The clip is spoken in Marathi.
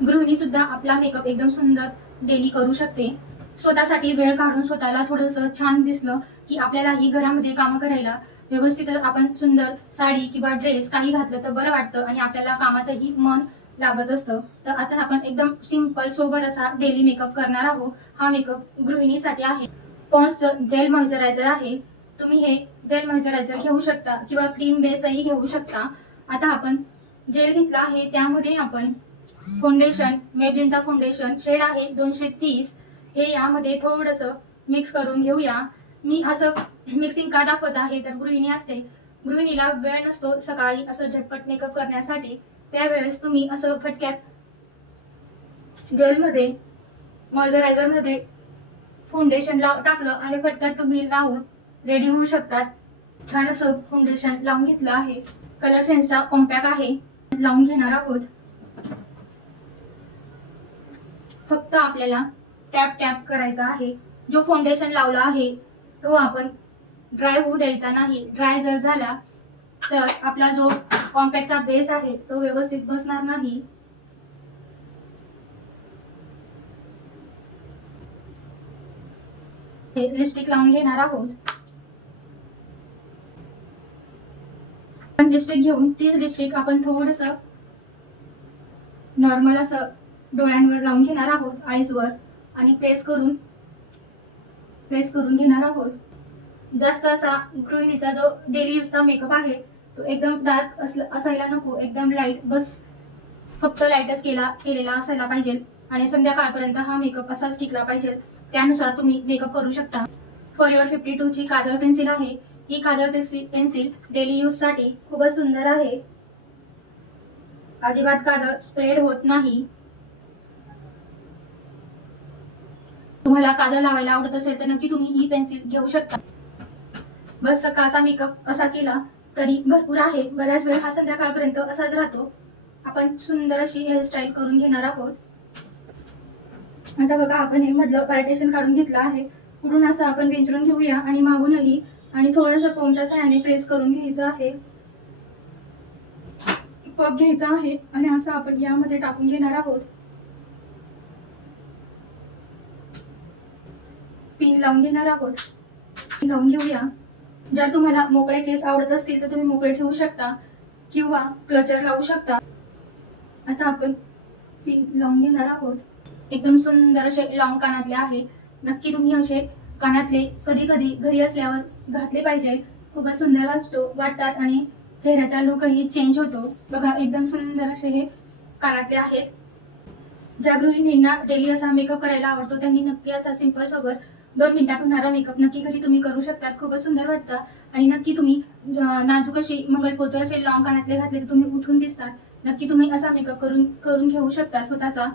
गृहिणी सुद्धा आपला मेकअप एकदम सुंदर डेली करू शकते. स्वतःसाठी वेळ काढून स्वतःला थोडंसं छान दिसलं की आपल्यालाही घरामध्ये कामं करायला व्यवस्थित आपण सुंदर साडी किंवा ड्रेस काही घातलं तर बरं वाटतं आणि आपल्याला कामातही मन लागत असतं. तर आता आपण एकदम सिंपल सोबर असा डेली मेकअप करणार आहोत. हा मेकअप गृहिणीसाठी आहे. पॉन्ड्सचं जेल मॉइश्चरायझर आहे. तुम्ही हे जेल मॉइश्चरायझर घेऊ शकता किंवा क्रीम बेसही घेऊ शकता. आता आपण जेल घेतला आहे, त्यामध्ये आपण फाउंडेशन, मेबलिनचा फाउंडेशन शेड आहे 230, हे यामध्ये थोडंसं मिक्स करून घेऊया. मी असं मिक्सिंग का दाखवत आहे, तर गृहिणी असते, गृहिणीला वेळ नसतो सकाळी असं झटपट मेकअप करण्यासाठी. त्यावेळेस तुम्ही असं फटक्यात जेलमध्ये मॉइश्चरायझरमध्ये फाउंडेशन टाकलं आणि फटक्यात तुम्ही लावून रेडी होऊ शकतात. छान असं फाउंडेशन लावून घेतलं आहे. कलर सेन्सचा कॉम्पॅक्ट आहे, लावून घेणार आहोत. फक्त आपल्याला टॅप टॅप करायचा आहे. जो फाउंडेशन लावला आहे तो आपण ड्राय होऊ द्यायचा नाही. ड्राय जर झाला तर आपला जो कॉम्पॅक्टचा बेस आहे तो व्यवस्थित बसणार नाही. हे लिपस्टिक लावून घेणार आहोत. लिपस्टिक घेऊन तीच लिपस्टिक आपण थोडंसं नॉर्मल असं डोळ्यांवर लावून घेणार आहोत, आईजवर, आणि प्रेस करून घेणार आहोत. जास्त असा गृहिणीचा जो डेली यूजचा मेकअप आहे तो एकदम डार्क असायला नको, एकदम लाईट, बस फक्त लाईटच केलेला असायला पाहिजे आणि संध्याकाळपर्यंत हा मेकअप असाच टिकला पाहिजे. त्यानुसार तुम्ही मेकअप करू शकता. फॉरएव्हर 52 ची काजळ पेन्सिल आहे. ही काजळ पेन्सिल डेली यूज साठी खूपच सुंदर आहे. अजिबात काजळ स्प्रेड होत नाही. तुम्हाला काजळ लावायला आवडत असेल तर नक्की तुम्ही ही पेन्सिल घेऊ शकता. बस सकाळचा मेकअप असा केला तरी भरपूर आहे. बऱ्याच वेळ हा संध्याकाळपर्यंत असाच राहतो. आपण सुंदर अशी हेअरस्टाईल करून घेणार आहोत. आता बघा, आपण हे मधलं पार्टिशन काढून घेतलं आहे. पुढून असं आपण विंचरून घेऊया आणि मागूनही, आणि थोडंसं कोमच्या सहाय्याने प्रेस करून घ्यायचं आहे. पफ घ्यायचा आहे आणि असं आपण यामध्ये टाकून घेणार आहोत. पिन लावून घेणार आहोत. लावून घेऊया. जर तुम्हाला मोकळे केस आवडत असतील तर तुम्ही मोकळे ठेवू शकता किंवा क्लचर लावू शकता. आता आपण पिन लावून घेणार आहोत. एकदम सुंदर असे लॉंग कानातले आहे. नक्की तुम्ही असे कानातले कधी कधी घरी असल्यावर घातले पाहिजे. खूपच सुंदर वाटतात आणि चेहऱ्याचा लुकही चेंज होतो. बघा, एकदम सुंदर असे हे कानातले आहेत. ज्या गृहिणींना डेली असा मेकअप करायला आवडतो त्यांनी नक्की असा सिंपल सोबर 2 मिनिटात होणारा मेकअप नक्की घरी तुम्ही करू शकतात. खूपच सुंदर वाटतं आणि नक्की तुम्ही नाजूक अशी मंगलपोतर असे लॉंग कानातले घातले तर तुम्ही उठून दिसतात. नक्की तुम्ही असा मेकअप करून घेऊ शकता स्वतःचा.